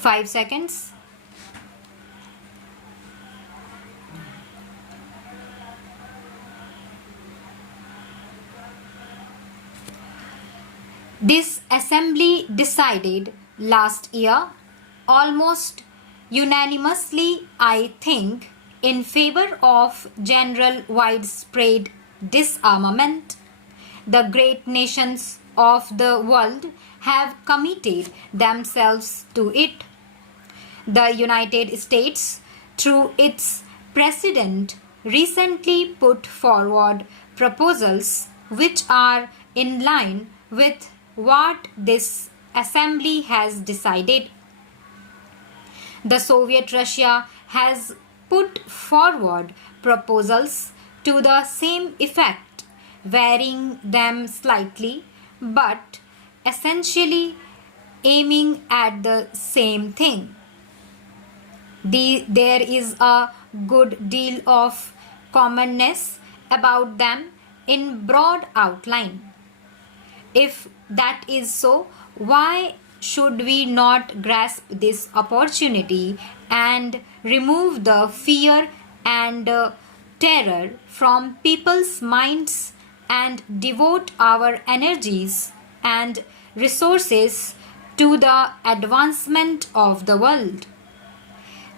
5 seconds. This assembly decided last year, almost unanimously, I think, in favor of general widespread disarmament. The great nations of the world have committed themselves to it. The United States, through its president, recently put forward proposals which are in line with what this assembly has decided. The Soviet Russia has put forward proposals to the same effect, varying them slightly, but essentially aiming at the same thing. There is a good deal of commonness about them in broad outline. If that is so, why should we not grasp this opportunity and remove the fear and terror from people's minds and devote our energies and resources to the advancement of the world?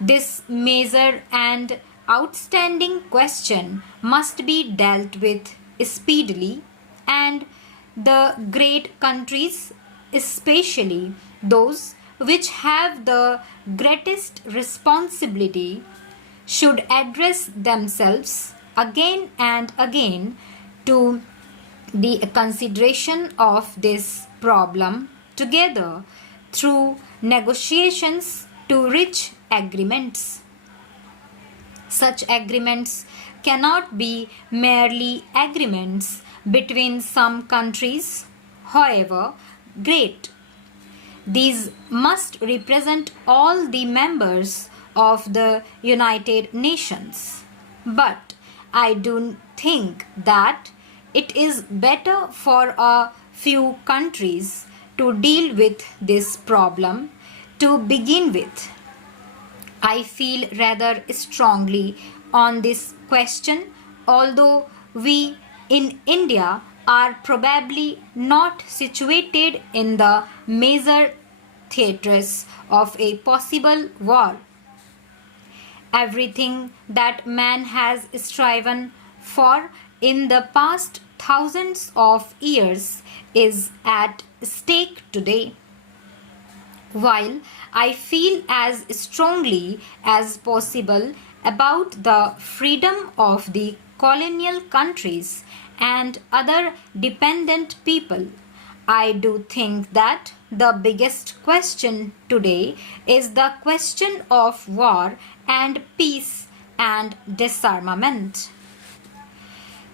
This major and outstanding question must be dealt with speedily, and the great countries, especially those which have the greatest responsibility, should address themselves again and again to the consideration of this problem together through negotiations to reach agreements. Such agreements cannot be merely agreements between some countries, however great. These must represent all the members of the United Nations. But I do think that it is better for a few countries to deal with this problem to begin with. I feel rather strongly on this question, although we in India are probably not situated in the major theatres of a possible war. Everything that man has striven for in the past thousands of years is at stake today. While I feel as strongly as possible about the freedom of the colonial countries and other dependent people, I do think that the biggest question today is the question of war and peace and disarmament.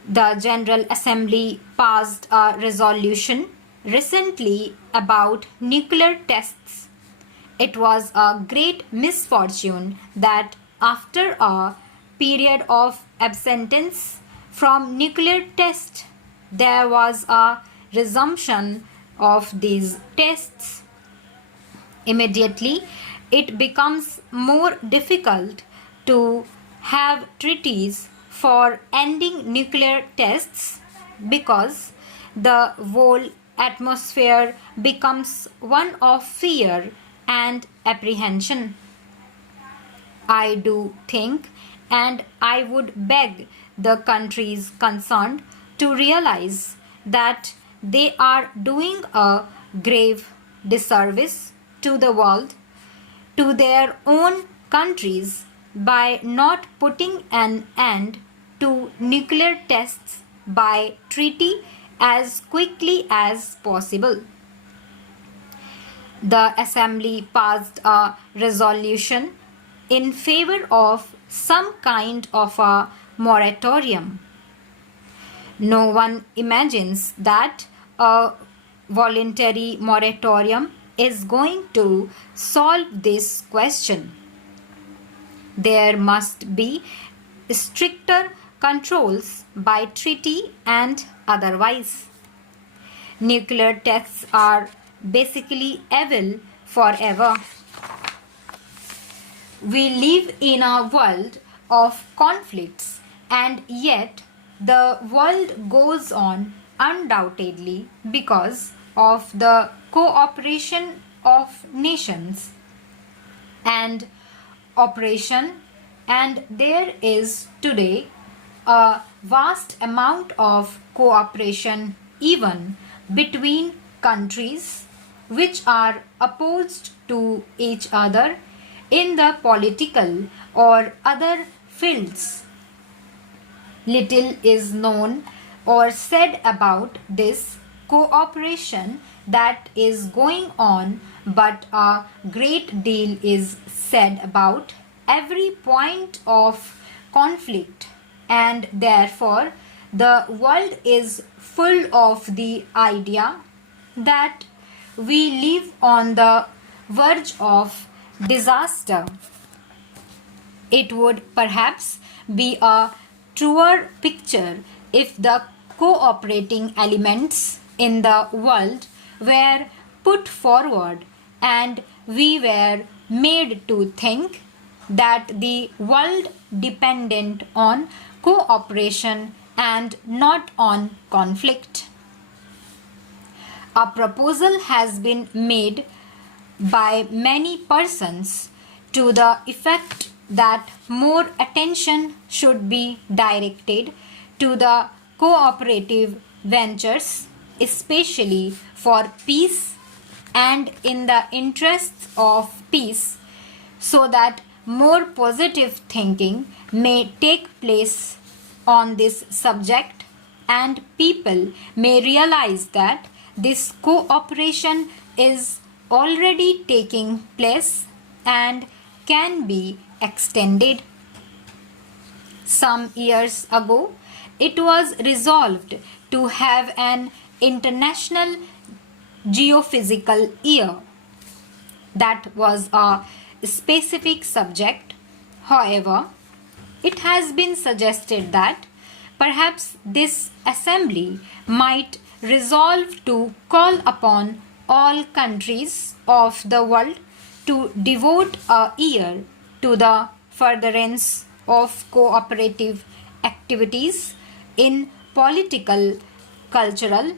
The General Assembly passed a resolution recently about nuclear tests. It was a great misfortune that after a period of abstinence from nuclear tests, there was a resumption of these tests. Immediately, it becomes more difficult to have treaties for ending nuclear tests because the whole atmosphere becomes one of fear and apprehension. I do think, and I would beg the countries concerned to realize that they are doing a grave disservice to the world, to their own countries, by not putting an end to nuclear tests by treaty as quickly as possible. The Assembly passed a resolution in favor of some kind of a moratorium. No one imagines that a voluntary moratorium is going to solve this question. There must be stricter controls by treaty and otherwise. Nuclear tests are basically evil forever. We live in a world of conflicts, and yet the world goes on undoubtedly because of the cooperation of nations and operation, and there is today a vast amount of cooperation even between countries which are opposed to each other in the political or other fields. Little is known or said about this cooperation that is going on, but a great deal is said about every point of conflict, and therefore the world is full of the idea that we live on the verge of disaster. It would perhaps be a truer picture if the cooperating elements in the world were put forward and we were made to think that the world depended on cooperation and not on conflict. A proposal has been made by many persons to the effect that more attention should be directed to the cooperative ventures, especially for peace and in the interests of peace, so that more positive thinking may take place on this subject and people may realize that this cooperation is already taking place and can be extended. Some years ago, it was resolved to have an international geophysical year. That was a specific subject. However, it has been suggested that perhaps this assembly might resolve to call upon all countries of the world to devote a year to the furtherance of cooperative activities in political, cultural,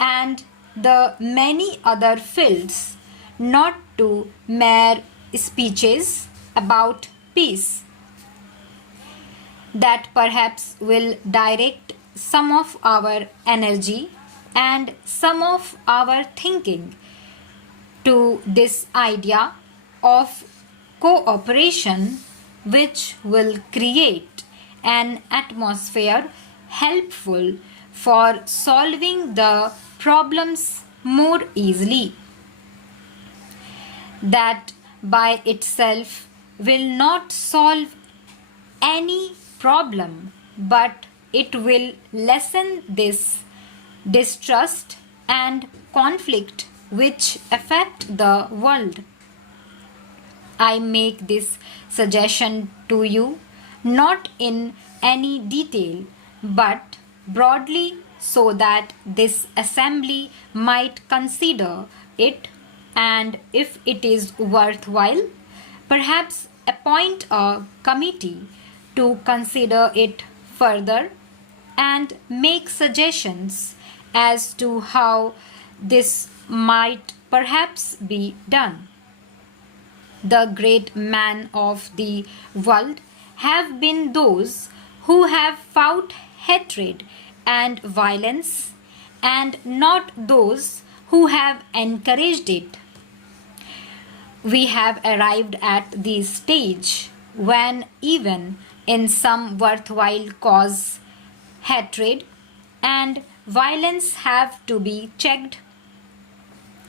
and the many other fields, not to mere speeches about peace. That perhaps will direct some of our energy and some of our thinking to this idea of cooperation, which will create an atmosphere helpful for solving the problems more easily. That by itself will not solve any problem, but it will lessen this distrust and conflict which affect the world. I make this suggestion to you not in any detail but broadly, so that this assembly might consider it, and if it is worthwhile, perhaps appoint a committee to consider it further and make suggestions as to how this might perhaps be done. The great men of the world have been those who have fought hatred and violence, and not those who have encouraged it. We have arrived at the stage when even in some worthwhile cause, hatred and violence have to be checked.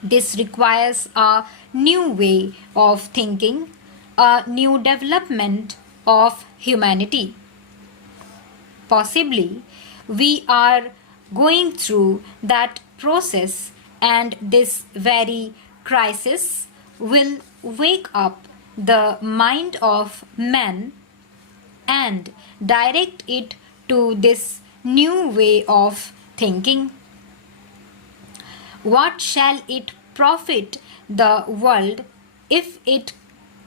This requires a new way of thinking, a new development of humanity. Possibly, we are going through that process, and this very crisis will wake up the mind of man and direct it to this new way of thinking. What shall it profit the world if it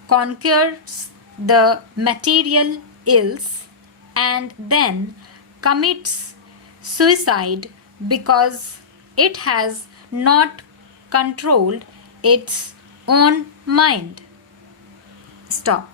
conquers the material ills and then commits suicide because it has not controlled its own mind. Stop.